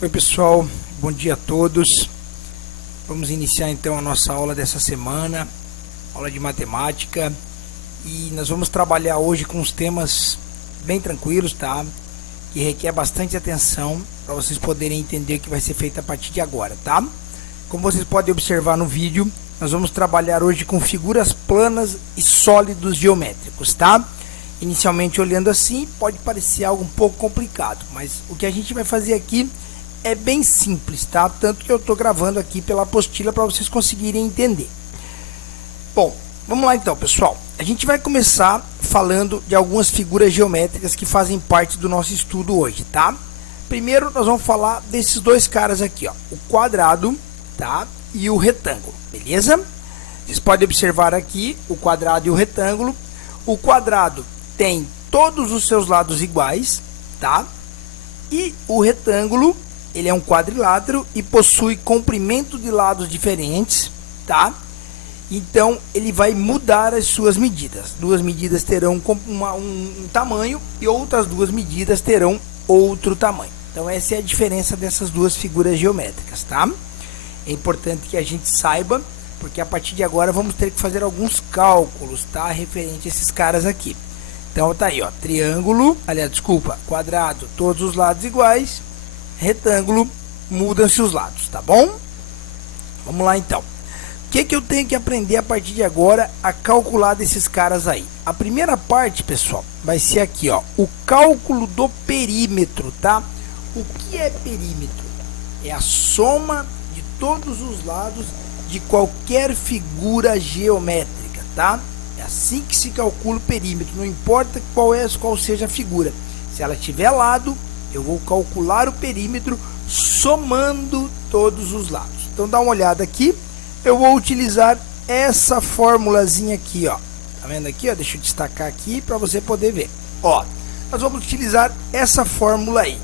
Oi pessoal, bom dia a todos. Vamos iniciar então a nossa aula dessa semana, aula de matemática, e nós vamos trabalhar hoje com uns temas bem tranquilos, tá? Que requer bastante atenção para vocês poderem entender o que vai ser feito a partir de agora, tá? Como vocês podem observar no vídeo, nós vamos trabalhar hoje com figuras planas e sólidos geométricos, tá? Inicialmente olhando assim, pode parecer algo um pouco complicado, mas o que a gente vai fazer aqui é bem simples, tá? Tanto que eu estou gravando aqui pela apostila para vocês conseguirem entender. Bom, vamos lá então, pessoal. A gente vai começar falando de algumas figuras geométricas que fazem parte do nosso estudo hoje, tá? Primeiro nós vamos falar desses dois caras aqui, ó, o quadrado, tá? E o retângulo, beleza? Vocês podem observar aqui o quadrado e o retângulo. O quadrado tem todos os seus lados iguais, tá? E o retângulo, ele é um quadrilátero e possui comprimento de lados diferentes, tá? Então, ele vai mudar as suas medidas. Duas medidas terão um tamanho e outras duas medidas terão outro tamanho. Então, essa é a diferença dessas duas figuras geométricas, tá? É importante que a gente saiba, porque a partir de agora vamos ter que fazer alguns cálculos, tá? Referente a esses caras aqui. Então, tá aí, ó, triângulo, aliás, desculpa, quadrado, todos os lados iguais, retângulo, mudam-se os lados, tá bom? Vamos lá, então. O que eu tenho que aprender a partir de agora a calcular desses caras aí? A primeira parte, pessoal, vai ser aqui, ó, o cálculo do perímetro, tá? O que é perímetro? É a soma de todos os lados de qualquer figura geométrica, tá? É assim que se calcula o perímetro, não importa qual seja a figura. Se ela tiver lado, eu vou calcular o perímetro somando todos os lados. Então dá uma olhada aqui, eu vou utilizar essa formulazinha aqui, ó. Tá vendo aqui, ó? Deixa eu destacar aqui para você poder ver. Ó, nós vamos utilizar essa fórmula aí.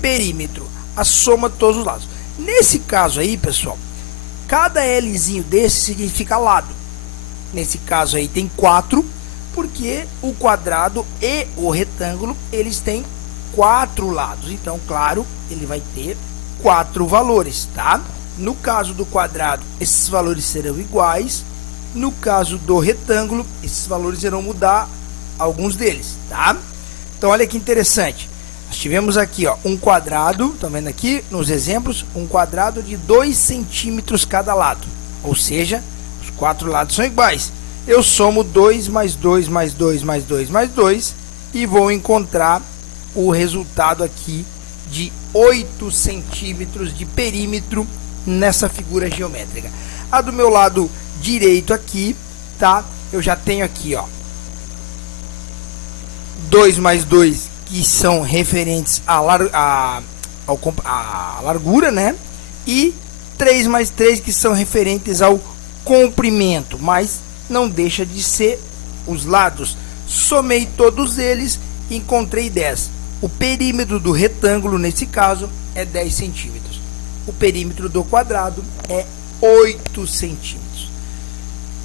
Perímetro, a soma de todos os lados. Nesse caso aí, pessoal, cada Lzinho desse significa lado. Nesse caso aí tem 4, porque o quadrado e o retângulo, eles têm 4 lados. Então, claro, ele vai ter 4 valores, tá? No caso do quadrado, esses valores serão iguais. No caso do retângulo, esses valores irão mudar alguns deles, tá? Então, olha que interessante. Nós tivemos aqui, ó, um quadrado, tá vendo aqui nos exemplos? Um quadrado de 2 centímetros cada lado. Ou seja, os 4 lados são iguais. Eu somo 2 mais 2 mais 2 mais 2 mais 2 e vou encontrar o resultado aqui de 8 centímetros de perímetro nessa figura geométrica. A do meu lado direito aqui, tá? Eu já tenho aqui, ó, 2 mais 2, que são referentes à largura, né? E 3 mais 3, que são referentes ao comprimento, mas não deixa de ser os lados. Somei todos eles e encontrei 10. O perímetro do retângulo, nesse caso, é 10 centímetros. O perímetro do quadrado é 8 centímetros.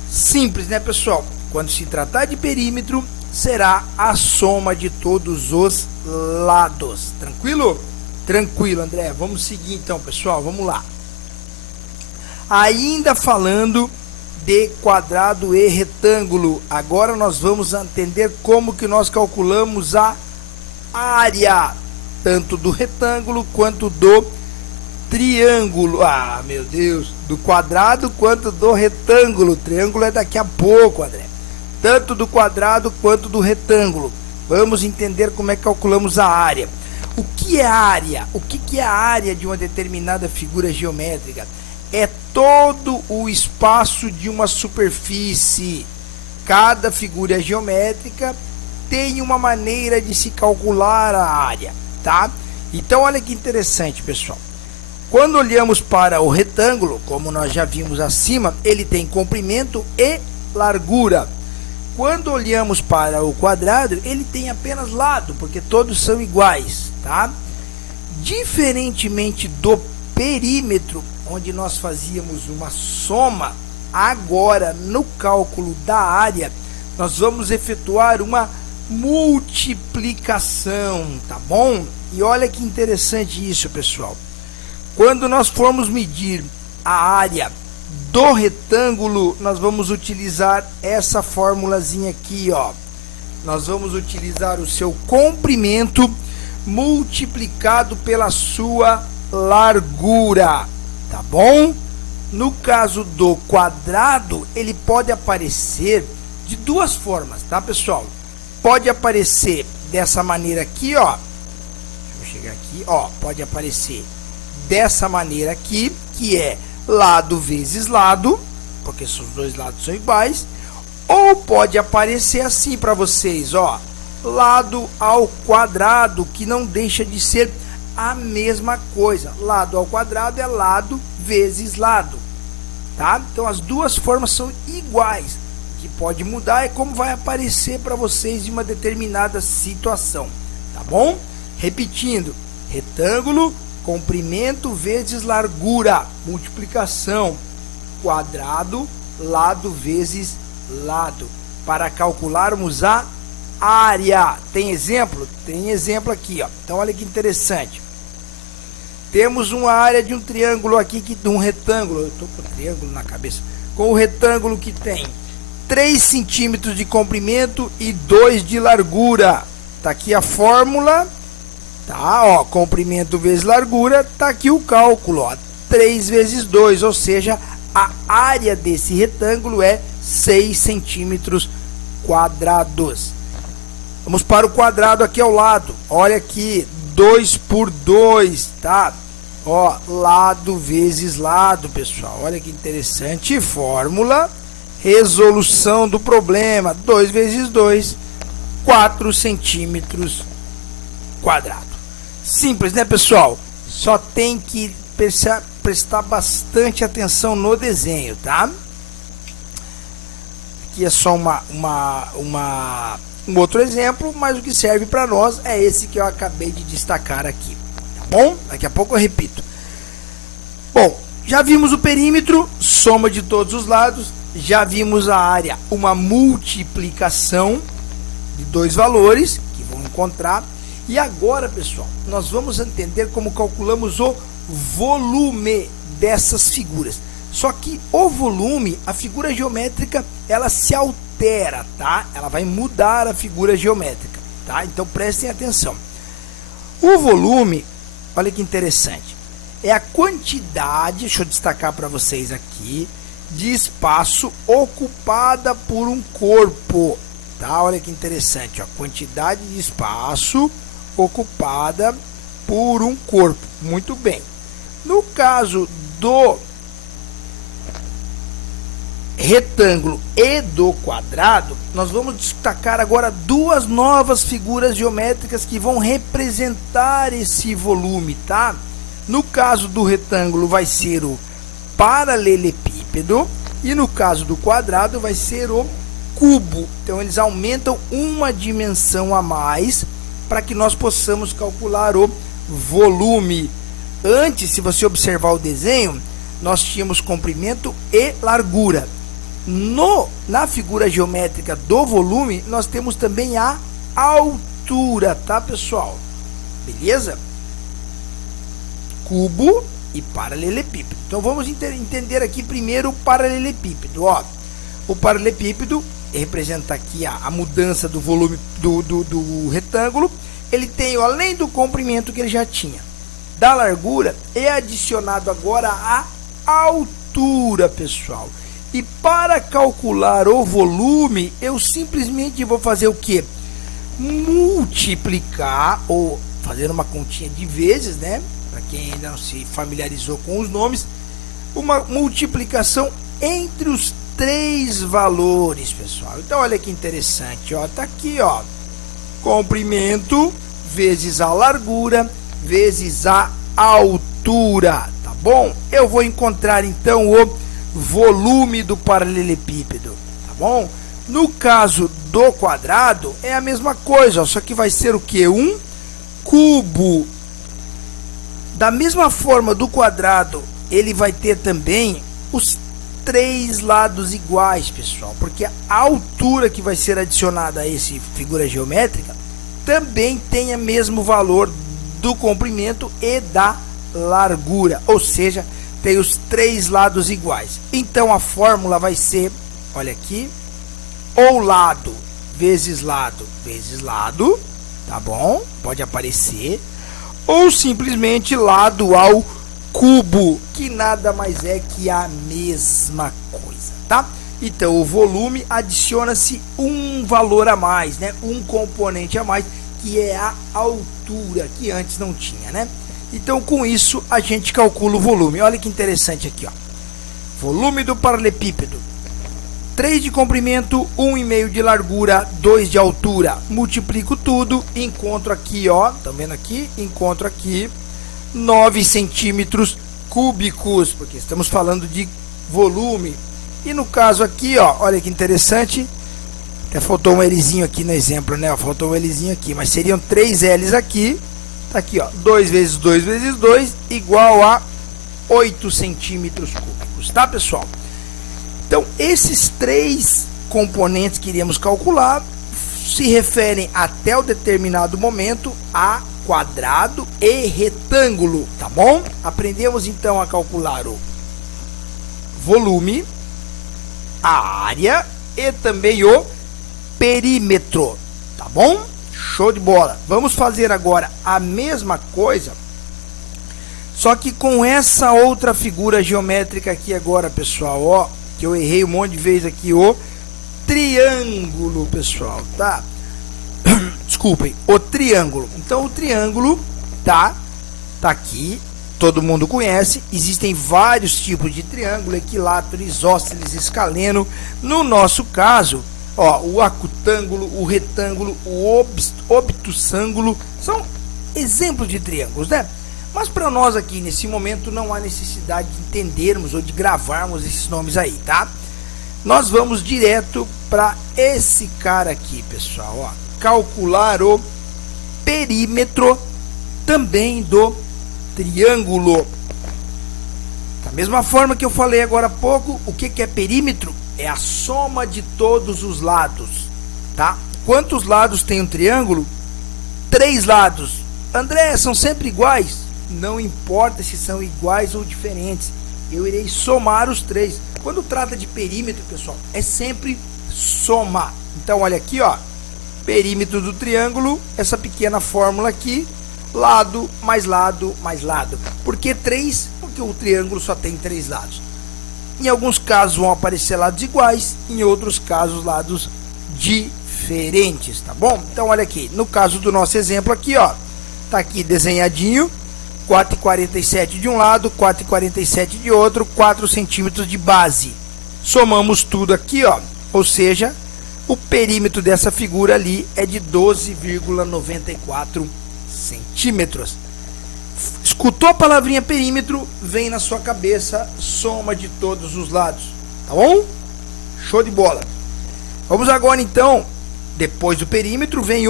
Simples, né, pessoal? Quando se tratar de perímetro, será a soma de todos os lados. Tranquilo? Tranquilo, André. Vamos seguir então, pessoal. Vamos lá. Ainda falando de quadrado e retângulo, agora nós vamos entender como que nós calculamos a área, tanto do retângulo quanto do triângulo. Ah, meu Deus, do quadrado quanto do retângulo. O triângulo é daqui a pouco, André. Tanto do quadrado quanto do retângulo. Vamos entender como é que calculamos a área. O que é área? O que é a área de uma determinada figura geométrica? É todo o espaço de uma superfície. Cada figura geométrica tem uma maneira de se calcular a área, tá? Então, olha que interessante, pessoal. Quando olhamos para o retângulo, como nós já vimos acima, ele tem comprimento e largura. Quando olhamos para o quadrado, ele tem apenas lado, porque todos são iguais, tá? Diferentemente do perímetro, onde nós fazíamos uma soma, agora no cálculo da área, nós vamos efetuar uma multiplicação, tá bom? E olha que interessante isso, pessoal. Quando nós formos medir a área do retângulo, nós vamos utilizar essa formulazinha aqui, ó. Nós vamos utilizar o seu comprimento multiplicado pela sua largura, tá bom? No caso do quadrado, ele pode aparecer de duas formas, tá, pessoal? Pode aparecer dessa maneira aqui, ó. Deixa eu chegar aqui, ó. Pode aparecer dessa maneira aqui, que é lado vezes lado, porque os dois lados são iguais. Ou pode aparecer assim para vocês, ó. Lado ao quadrado, que não deixa de ser a mesma coisa. Lado ao quadrado é lado vezes lado, tá? Então as duas formas são iguais. O que pode mudar é como vai aparecer para vocês em uma determinada situação, tá bom? Repetindo, retângulo, comprimento vezes largura, multiplicação, quadrado, lado vezes lado, para calcularmos a área. Tem exemplo? Tem exemplo aqui, ó. Então olha que interessante. Temos uma área de um triângulo aqui, de um retângulo. Eu estou com o triângulo na cabeça. Com o retângulo que tem 3 centímetros de comprimento e 2 de largura. Tá aqui a fórmula. Tá, ó, comprimento vezes largura. Tá aqui o cálculo, ó. 3 vezes 2, ou seja, a área desse retângulo é 6 centímetros quadrados. Vamos para o quadrado aqui ao lado. Olha aqui, 2 por 2, tá? Ó, lado vezes lado, pessoal. Olha que interessante. Fórmula, resolução do problema. 2 vezes 2, 4 centímetros quadrado. Simples, né, pessoal? Só tem que prestar bastante atenção no desenho, tá? Aqui é só um outro exemplo, mas o que serve para nós é esse que eu acabei de destacar aqui, tá bom? Daqui a pouco eu repito. Bom, já vimos o perímetro, soma de todos os lados, já vimos a área, uma multiplicação de dois valores que vão encontrar. E agora, pessoal, nós vamos entender como calculamos o volume dessas figuras. Só que o volume, a figura geométrica, ela se altera, tá? Ela vai mudar a figura geométrica, tá? Então prestem atenção. O volume, olha que interessante, é a quantidade, deixa eu destacar para vocês aqui, de espaço ocupada por um corpo, tá? Olha que interessante, ó, quantidade de espaço ocupada por um corpo. Muito bem. No caso do retângulo e do quadrado, nós vamos destacar agora duas novas figuras geométricas que vão representar esse volume, tá? No caso do retângulo vai ser o paralelepípedo e no caso do quadrado vai ser o cubo. Então eles aumentam uma dimensão a mais para que nós possamos calcular o volume. Antes, se você observar o desenho, nós tínhamos comprimento e largura. Na figura geométrica do volume, nós temos também a altura, tá, pessoal? Beleza? Cubo e paralelepípedo. Então vamos entender aqui primeiro o paralelepípedo. Ó, o paralelepípedo representa aqui a mudança do volume do retângulo. Ele tem, além do comprimento que ele já tinha, da largura, é adicionado agora a altura, pessoal. E para calcular o volume, eu simplesmente vou fazer o que? Multiplicar, ou fazer uma continha de vezes, né? Para quem ainda não se familiarizou com os nomes, uma multiplicação entre os três valores, pessoal. Então olha que interessante, ó, tá aqui, ó, comprimento vezes a largura vezes a altura, tá bom? Eu vou encontrar então o volume do paralelepípedo, tá bom? No caso do quadrado é a mesma coisa, ó, só que vai ser o que? Um cubo. Da mesma forma do quadrado, ele vai ter também os três lados iguais, pessoal, porque a altura que vai ser adicionada a essa figura geométrica também tem o mesmo valor do comprimento e da largura, ou seja, tem os 3 lados iguais. Então a fórmula vai ser, olha aqui, ou lado vezes lado, tá bom? Pode aparecer. Ou simplesmente lado ao cubo, que nada mais é que a mesma coisa, tá? Então o volume adiciona-se um valor a mais, né? Um componente a mais, que é a altura, que antes não tinha, né? Então com isso a gente calcula o volume. Olha que interessante aqui, ó. Volume do paralelepípedo: 3 de comprimento, 1,5 de largura, 2 de altura. Multiplico tudo, encontro aqui, ó, tá vendo aqui? Encontro aqui 9 centímetros cúbicos, porque estamos falando de volume. E no caso aqui, ó, olha que interessante, até faltou um Lzinho aqui no exemplo, né? Faltou um Lzinho aqui, mas seriam 3 L's aqui. Tá aqui, ó, 2 vezes 2 vezes 2 igual a 8 centímetros cúbicos, tá, pessoal? Então, esses 3 componentes que iremos calcular se referem até o determinado momento a quadrado e retângulo, tá bom? Aprendemos então a calcular o volume, a área e também o perímetro, tá bom? Show de bola! Vamos fazer agora a mesma coisa, só que com essa outra figura geométrica aqui agora, pessoal, ó, que eu errei um monte de vezes aqui, o triângulo, pessoal, tá? Desculpem, o triângulo. Então o triângulo tá aqui, todo mundo conhece. Existem vários tipos de triângulo: equilátero, isósceles, escaleno. No nosso caso, ó, o acutângulo, o retângulo, o obtusângulo são exemplos de triângulos, né? Mas para nós aqui nesse momento não há necessidade de entendermos ou de gravarmos esses nomes aí, tá? Nós vamos direto para esse cara aqui, pessoal, ó, calcular o perímetro também do triângulo. Da mesma forma que eu falei agora há pouco, o que é perímetro? É a soma de todos os lados, tá? Quantos lados tem um triângulo? 3 lados. André, são sempre iguais? Não importa se são iguais ou diferentes, eu irei somar os 3. Quando trata de perímetro, pessoal, é sempre somar. Então olha aqui, ó, perímetro do triângulo, essa pequena fórmula aqui, lado mais lado mais lado. Por que 3? Porque o triângulo só tem 3 lados. Em alguns casos vão aparecer lados iguais, em outros casos lados diferentes, tá bom? Então olha aqui, no caso do nosso exemplo aqui, ó, tá aqui desenhadinho, 4,47 de um lado, 4,47 de outro, 4 centímetros de base. Somamos tudo aqui, ó, ou seja, o perímetro dessa figura ali é de 12,94 centímetros. Escutou a palavrinha perímetro, vem na sua cabeça soma de todos os lados, tá bom? Show de bola. Vamos agora então, depois do perímetro vem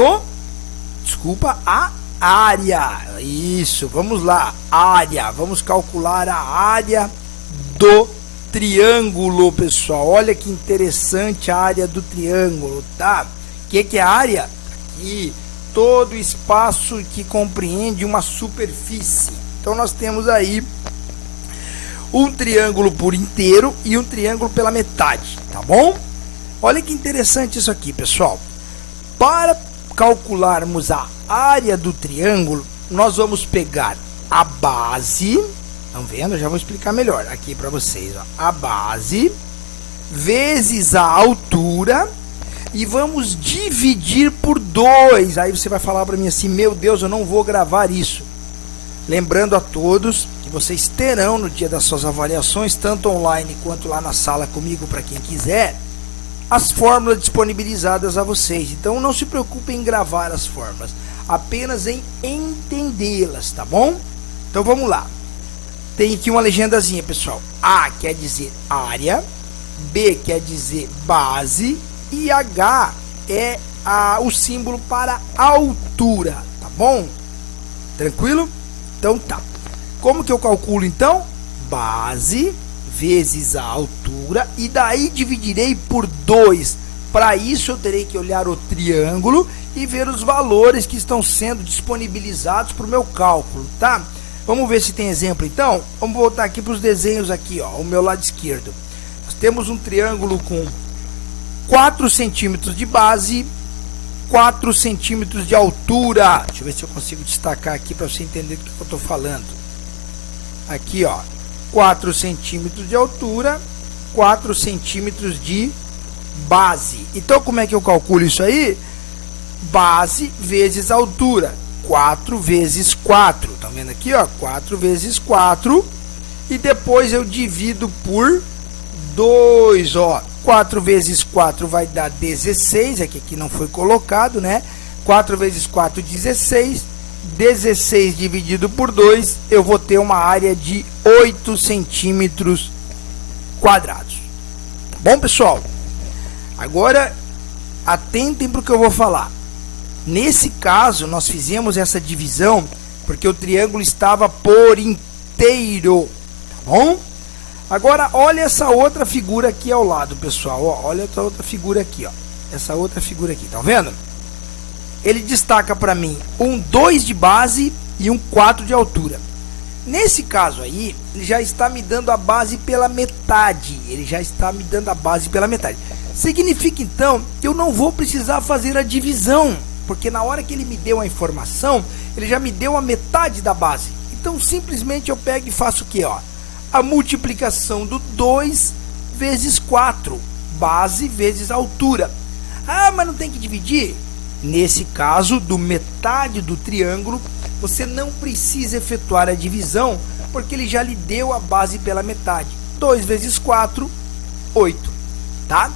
a área. Isso, vamos lá, área. Vamos calcular a área do triângulo, pessoal. Olha que interessante a área do triângulo, tá? O que é a área? Aqui, todo o espaço que compreende uma superfície. Então nós temos aí um triângulo por inteiro e um triângulo pela metade, tá bom? Olha que interessante isso aqui, pessoal. Para calcularmos a área do triângulo, nós vamos pegar a base, estão vendo? Já vou explicar melhor aqui para vocês, ó. A base vezes a altura e vamos dividir por 2. Aí você vai falar para mim assim: meu Deus, eu não vou gravar isso. Lembrando a todos que vocês terão no dia das suas avaliações, tanto online quanto lá na sala comigo, para quem quiser, as fórmulas disponibilizadas a vocês. Então não se preocupem em gravar as fórmulas, apenas em entendê-las, tá bom? Então vamos lá. Tem aqui uma legendazinha, pessoal. A quer dizer área, B quer dizer base e H é o símbolo para altura, tá bom? Tranquilo? Então tá. Como que eu calculo então? Base vezes a altura e daí dividirei por 2. Para isso eu terei que olhar o triângulo e ver os valores que estão sendo disponibilizados para o meu cálculo, tá? Vamos ver se tem exemplo então. Vamos voltar aqui para os desenhos aqui, ó, o meu lado esquerdo. Nós temos um triângulo com 4 centímetros de base, 4 centímetros de altura. Deixa eu ver se eu consigo destacar aqui para você entender do que eu estou falando. Aqui, ó, 4 centímetros de altura, 4 centímetros de base. Então, como é que eu calculo isso aí? Base vezes altura. 4 vezes 4. Estão vendo aqui, ó? 4 vezes 4. E depois eu divido por 2, ó. 4 vezes 4 vai dar 16. Aqui não foi colocado, né? 4 vezes 4, 16. 16 dividido por 2, eu vou ter uma área de 8 centímetros quadrados. Tá bom, pessoal? Agora, atentem para o que eu vou falar. Nesse caso, nós fizemos essa divisão porque o triângulo estava por inteiro. Tá bom? Agora, olha essa outra figura aqui ao lado, pessoal. Ó, olha essa outra figura aqui, ó. Essa outra figura aqui, tá vendo? Ele destaca para mim um 2 de base e um 4 de altura. Nesse caso aí, ele já está me dando a base pela metade. Ele já está me dando a base pela metade. Significa, então, que eu não vou precisar fazer a divisão. Porque na hora que ele me deu a informação, ele já me deu a metade da base. Então, simplesmente eu pego e faço o quê? Ó? A multiplicação do 2 vezes 4. Base vezes altura. Ah, mas não tem que dividir? Nesse caso, do metade do triângulo, você não precisa efetuar a divisão, porque ele já lhe deu a base pela metade. 2 vezes 4, 8. Tá?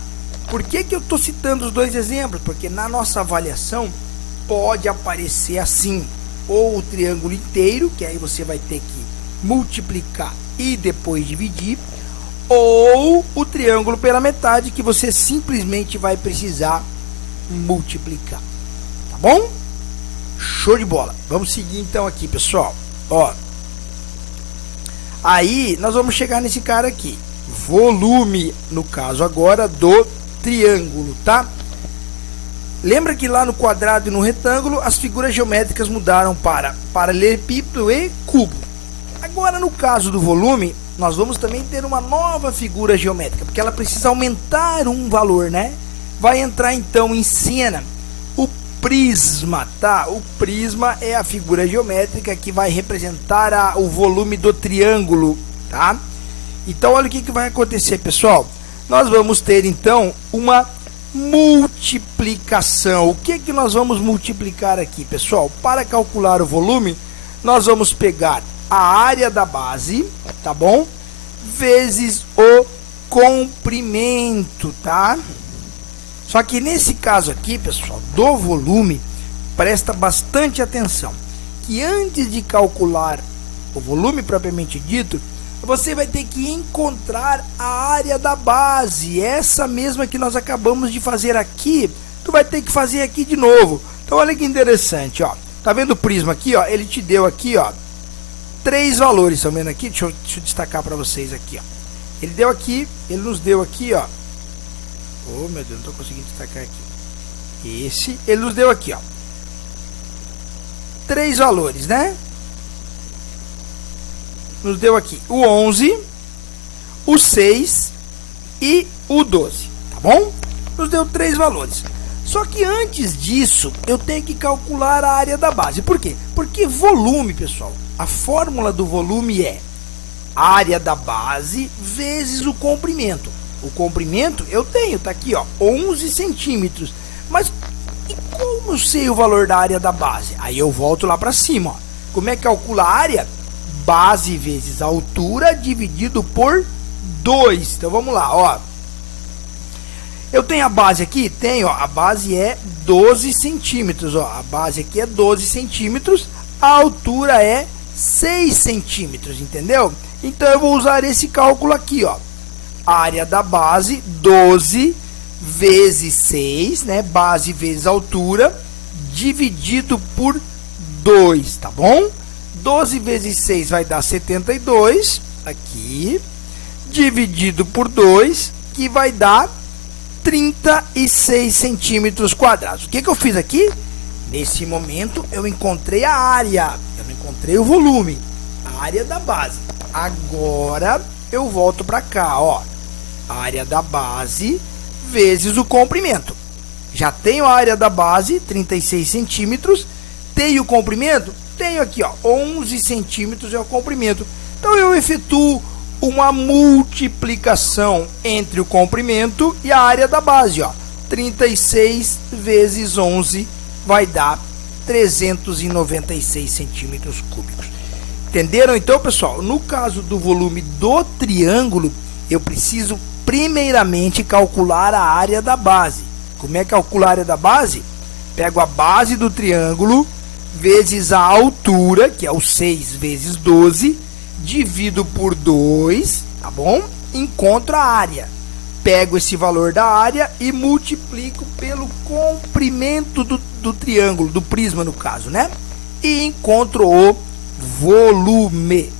Por que eu estou citando os dois exemplos? Porque na nossa avaliação pode aparecer assim, ou o triângulo inteiro, que aí você vai ter que multiplicar e depois dividir, ou o triângulo pela metade, que você simplesmente vai precisar multiplicar. Tá bom? Show de bola. Vamos seguir então aqui, pessoal. Ó, aí nós vamos chegar nesse cara aqui. Volume, no caso agora, do triângulo, tá? Lembra que lá no quadrado e no retângulo as figuras geométricas mudaram para paralelepípedo e cubo. Agora, no caso do volume, nós vamos também ter uma nova figura geométrica, porque ela precisa aumentar um valor, né? Vai entrar então em cena o prisma, tá? O prisma é a figura geométrica que vai representar o volume do triângulo, tá? Então, olha o que vai acontecer, pessoal. Nós vamos ter então uma multiplicação. O que nós vamos multiplicar aqui, pessoal? Para calcular o volume, nós vamos pegar a área da base, tá bom? Vezes o comprimento, tá? Só que nesse caso aqui, pessoal, do volume, presta bastante atenção, que antes de calcular o volume propriamente dito, você vai ter que encontrar a área da base, essa mesma que nós acabamos de fazer aqui, tu vai ter que fazer aqui de novo. Então olha que interessante, ó. Tá vendo o prisma aqui, ó? Ele te deu aqui, ó, 3 valores, estão vendo aqui? Deixa eu destacar para vocês aqui, ó. Ele deu aqui, ele nos deu aqui, ó. Oh, meu Deus, não tô conseguindo destacar aqui. Ele nos deu aqui, ó, 3 valores, né? Nos deu aqui o 11, o 6 e o 12, tá bom? Nos deu 3 valores. Só que antes disso, eu tenho que calcular a área da base. Por quê? Porque volume, pessoal, a fórmula do volume é área da base vezes o comprimento. O comprimento eu tenho, tá aqui, ó, 11 centímetros. Mas e como eu sei o valor da área da base? Aí eu volto lá para cima, ó. Como é que calcula a área? Base vezes altura dividido por 2. Então vamos lá, ó. Eu tenho a base aqui? Tenho, ó. A base é 12 centímetros, ó. A base aqui é 12 centímetros. A altura é 6 centímetros, entendeu? Então eu vou usar esse cálculo aqui, ó. Área da base, 12 vezes 6, né? Base vezes altura, dividido por 2, tá bom? 12 vezes 6 vai dar 72, aqui, dividido por 2, que vai dar 36 centímetros quadrados. O que eu fiz aqui? Nesse momento, eu encontrei a área, eu não encontrei o volume. área da base. Agora eu volto para cá, ó. Área da base vezes o comprimento. Já tenho a área da base, 36 centímetros. Tenho o comprimento? Tenho aqui, ó, 11 centímetros é o comprimento. Então eu efetuo uma multiplicação entre o comprimento e a área da base, ó. 36 vezes 11 vai dar 396 centímetros cúbicos. Entenderam então, pessoal? No caso do volume do triângulo, eu preciso primeiramente calcular a área da base. Como é que calcular a área da base? Pego a base do triângulo vezes a altura, que é o 6 vezes 12, divido por 2, tá bom? Encontro a área. Pego esse valor da área e multiplico pelo comprimento do triângulo, do prisma no caso, né? E encontro o volume.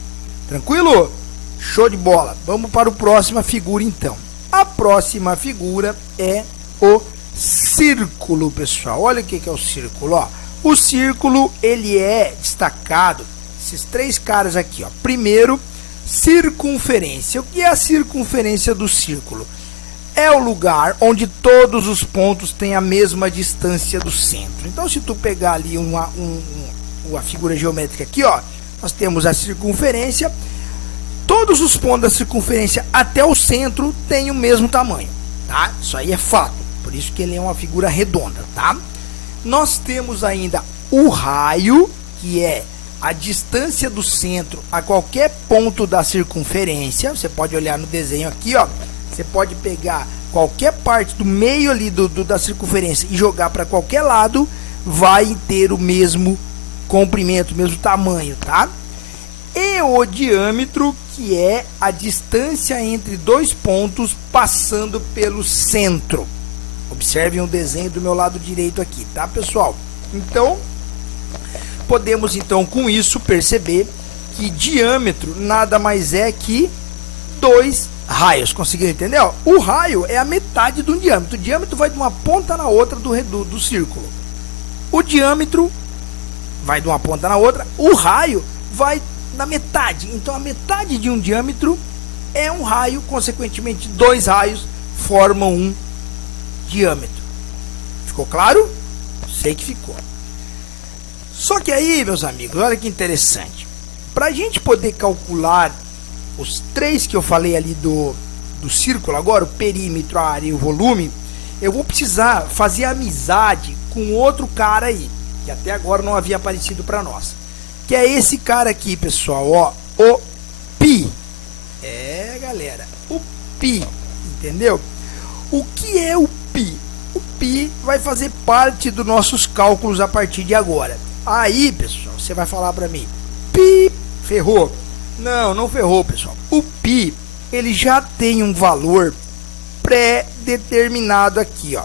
Tranquilo? Show de bola. Vamos para a próxima figura então. A próxima figura é o círculo, pessoal. Olha o que é o círculo, ó. O círculo, ele é destacado, esses três caras aqui, ó. Primeiro, circunferência. O que é a circunferência do círculo? É o lugar onde todos os pontos têm a mesma distância do centro. Então, se tu pegar ali uma figura geométrica aqui, ó, nós temos a circunferência. Todos os pontos da circunferência até o centro têm o mesmo tamanho, tá? Isso aí é fato. Por isso que ele é uma figura redonda, tá? Nós temos ainda o raio, que é a distância do centro a qualquer ponto da circunferência. Você pode olhar no desenho aqui, ó. Você pode pegar qualquer parte do meio ali da circunferência e jogar para qualquer lado, vai ter o mesmo comprimento, o mesmo tamanho, tá? E o diâmetro, que é a distância entre dois pontos passando pelo centro. Observem o desenho do meu lado direito aqui, tá, pessoal? Então, podemos então com isso perceber que diâmetro nada mais é que 2 raios. Conseguiram entender? O raio é a metade do diâmetro. O diâmetro vai de uma ponta na outra do círculo. O diâmetro vai de uma ponta na outra. O raio vai na metade. Então, a metade de um diâmetro é um raio. Consequentemente, 2 raios formam um diâmetro. Ficou claro? Sei que ficou. Só que aí, meus amigos, olha que interessante. Para a gente poder calcular os três que eu falei ali do círculo, agora o perímetro, a área e o volume, eu vou precisar fazer amizade com outro cara aí, que até agora não havia aparecido para nós, que é esse cara aqui, pessoal, ó, o π. É, galera, o π, entendeu? O que é o π? O π vai fazer parte dos nossos cálculos a partir de agora. Aí, pessoal, você vai falar para mim, π, ferrou. Não, não ferrou, pessoal. O π, ele já tem um valor pré-determinado aqui, ó.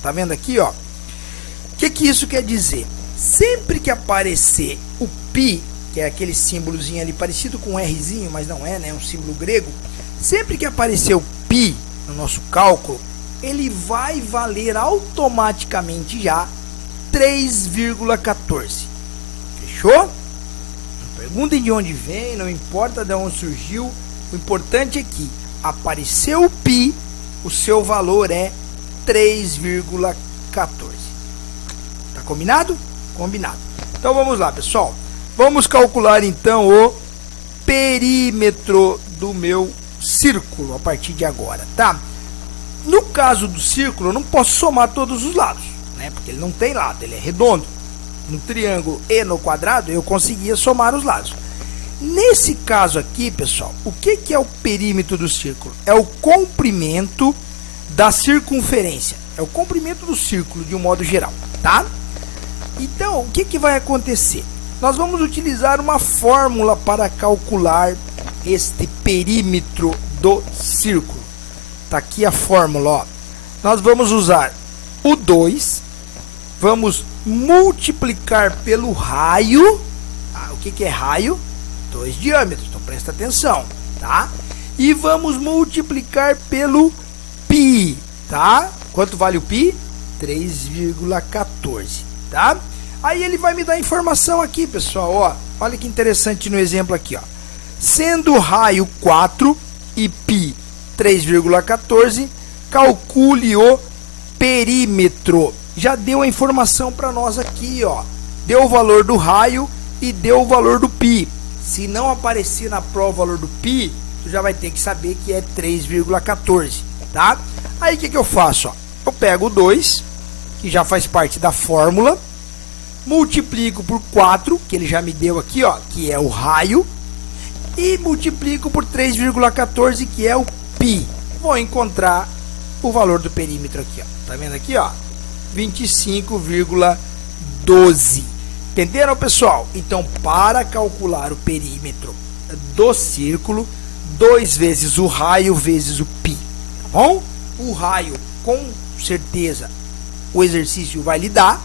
Tá vendo aqui, ó? O que isso quer dizer? Sempre que aparecer o π, que é aquele símbolozinho ali parecido com um Rzinho, mas não é, né? É um símbolo grego. Sempre que aparecer o π no nosso cálculo, ele vai valer automaticamente já 3,14. Fechou? Perguntem de onde vem, não importa de onde surgiu. O importante é que apareceu o π, o seu valor é 3,14. Tá combinado? Combinado. Então vamos lá, pessoal. Vamos calcular então o perímetro do meu círculo a partir de agora, tá? No caso do círculo, eu não posso somar todos os lados, né? Porque ele não tem lado, ele é redondo. No triângulo e no quadrado, eu conseguia somar os lados. Nesse caso aqui, pessoal, o que é o perímetro do círculo? É o comprimento da circunferência. É o comprimento do círculo de um modo geral, tá? Então, o que vai acontecer? Nós vamos utilizar uma fórmula para calcular este perímetro do círculo. Tá aqui a fórmula, ó. Nós vamos usar o 2, vamos multiplicar pelo raio. O que é raio? 2 diâmetros, então presta atenção, tá? E vamos multiplicar pelo π, tá? Quanto vale o π? 3,14, tá? Aí ele vai me dar informação aqui, pessoal, ó. Olha que interessante no exemplo aqui, ó. Sendo raio 4 e π 3,14, calcule o perímetro. Já deu a informação para nós aqui, ó. Deu o valor do raio e deu o valor do π. Se não aparecer na prova o valor do π, tu já vai ter que saber que é 3,14, tá? Aí o que eu faço, ó? Eu pego o 2, que já faz parte da fórmula, multiplico por 4, que ele já me deu aqui, ó, que é o raio, e multiplico por 3,14, que é o π. Vou encontrar o valor do perímetro aqui, ó. Tá vendo aqui, ó? 25,12. Entenderam, pessoal? Então, para calcular o perímetro do círculo, 2 vezes o raio vezes o π, tá bom? O raio, com certeza, o exercício vai lhe dar.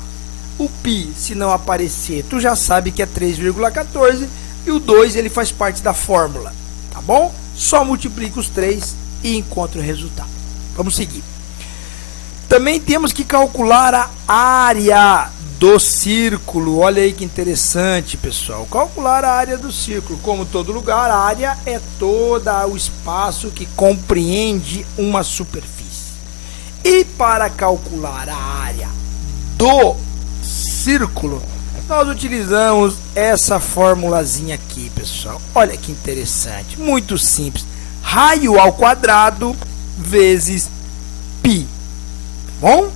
O π, se não aparecer, tu já sabe que é 3,14. E o 2, ele faz parte da fórmula, tá bom? Só multiplica os 3 e encontra o resultado. Vamos seguir. Também temos que calcular a área do círculo. Olha aí que interessante, pessoal. Calcular a área do círculo. Como todo lugar, a área é todo o espaço que compreende uma superfície. E para calcular a área do círculo, nós utilizamos essa formulazinha aqui, pessoal. Olha que interessante, muito simples. Raio ao quadrado vezes π. Bom?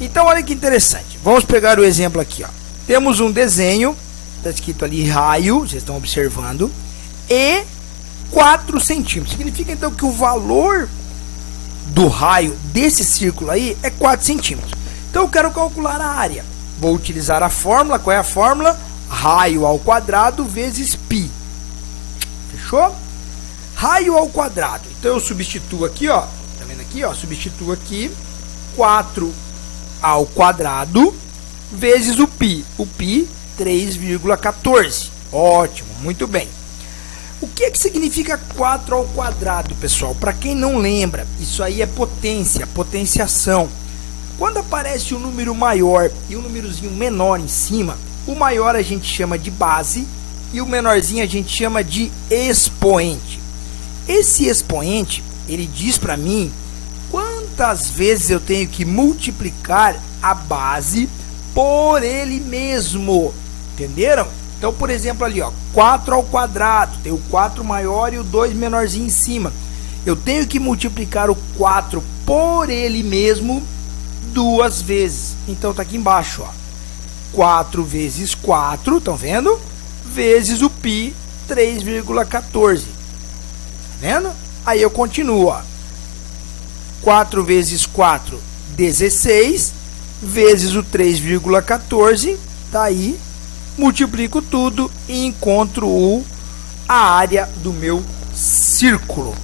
Então, olha que interessante. Vamos pegar o exemplo aqui, ó. Temos um desenho, está escrito ali raio, vocês estão observando, e 4 centímetros. Significa, então, que o valor do raio desse círculo aí é 4 centímetros. Então, eu quero calcular a área. Vou utilizar a fórmula. Qual é a fórmula? Raio ao quadrado vezes π. Fechou? Raio ao quadrado. Então eu substituo aqui, ó. Tá vendo aqui, ó? Substituo aqui 4 ao quadrado vezes o π. O π, 3,14. Ótimo, muito bem. O que significa 4 ao quadrado, pessoal? Para quem não lembra, isso aí é potência, potenciação. Quando aparece um número maior e um númerozinho menor em cima, o maior a gente chama de base e o menorzinho a gente chama de expoente. Esse expoente, ele diz para mim quantas vezes eu tenho que multiplicar a base por ele mesmo. Entenderam? Então, por exemplo, ali, ó, 4 ao quadrado, tem o 4 maior e o 2 menorzinho em cima. Eu tenho que multiplicar o 4 por ele mesmo 2 vezes. Então tá aqui embaixo, ó. 4 vezes 4, estão vendo? Vezes o π, 3,14. Tá vendo? Aí eu continuo, ó. 4 vezes 4, 16, vezes o 3,14, tá aí. Multiplico tudo e encontro a área do meu círculo.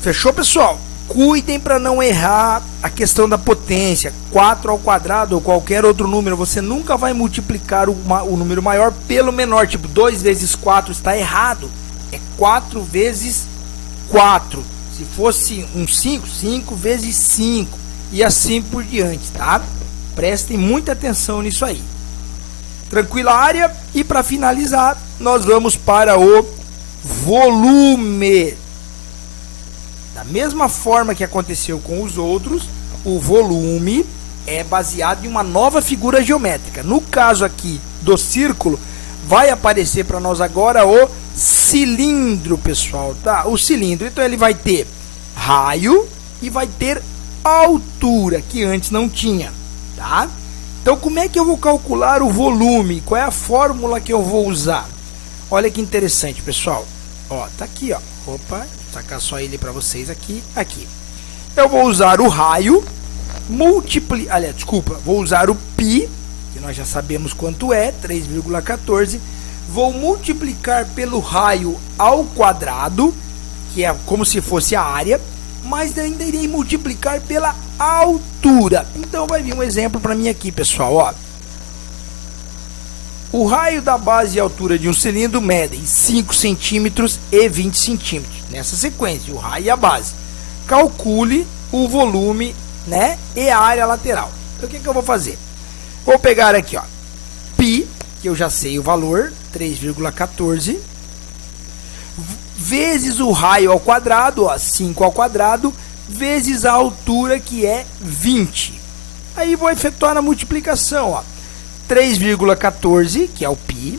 Fechou, pessoal? Cuidem para não errar a questão da potência. 4 ao quadrado ou qualquer outro número, você nunca vai multiplicar o número maior pelo menor. Tipo, 2 vezes 4 está errado. É 4 vezes 4. Se fosse um 5, 5 vezes 5. E assim por diante, tá? Prestem muita atenção nisso aí. Tranquila área? E para finalizar, nós vamos para o volume. Da mesma forma que aconteceu com os outros, o volume é baseado em uma nova figura geométrica. No caso aqui do círculo, vai aparecer para nós agora o cilindro, pessoal, tá? O cilindro, então ele vai ter raio e vai ter altura, que antes não tinha, tá? Então, como é que eu vou calcular o volume? Qual é a fórmula que eu vou usar? Olha que interessante, pessoal. Ó, tá aqui, ó. Opa, vou sacar só ele para vocês aqui. Aqui. Eu vou usar o raio, vou usar o π, que nós já sabemos quanto é, 3,14. Vou multiplicar pelo raio ao quadrado, que é como se fosse a área, mas ainda irei multiplicar pela altura. Então vai vir um exemplo para mim aqui, pessoal, ó. O raio da base e altura de um cilindro medem 5 centímetros e 20 centímetros. Nessa sequência, o raio e a base. Calcule o volume, né, e a área lateral. Então o que eu vou fazer? Vou pegar aqui, ó, Aqui eu já sei o valor, 3,14, vezes o raio ao quadrado, ó, 5 ao quadrado, vezes a altura, que é 20. Aí vou efetuar a multiplicação, ó. 3,14, que é o π,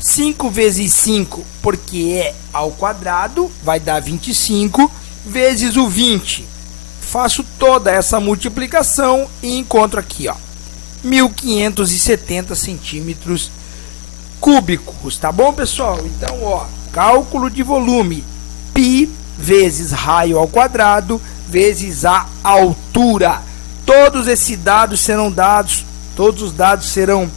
5 vezes 5, porque é ao quadrado, vai dar 25, vezes o 20. Faço toda essa multiplicação e encontro aqui, ó, 1.570 centímetros cúbicos, tá bom, pessoal? Então, ó, cálculo de volume, π vezes raio ao quadrado, vezes a altura. Todos esses dados serão dados, todos os dados serão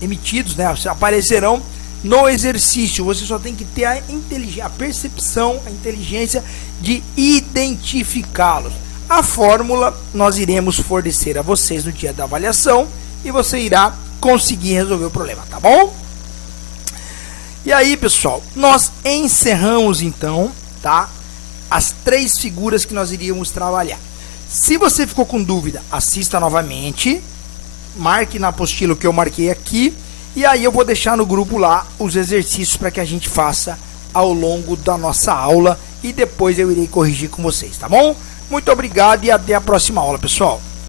emitidos, né? Aparecerão no exercício. Você só tem que ter a percepção, a inteligência de identificá-los. A fórmula nós iremos fornecer a vocês no dia da avaliação e você irá conseguir resolver o problema, tá bom? E aí, pessoal, nós encerramos então, tá? As 3 figuras que nós iríamos trabalhar. Se você ficou com dúvida, assista novamente, marque na apostila que eu marquei aqui, e aí eu vou deixar no grupo lá os exercícios para que a gente faça ao longo da nossa aula e depois eu irei corrigir com vocês, tá bom? Muito obrigado e até a próxima aula, pessoal.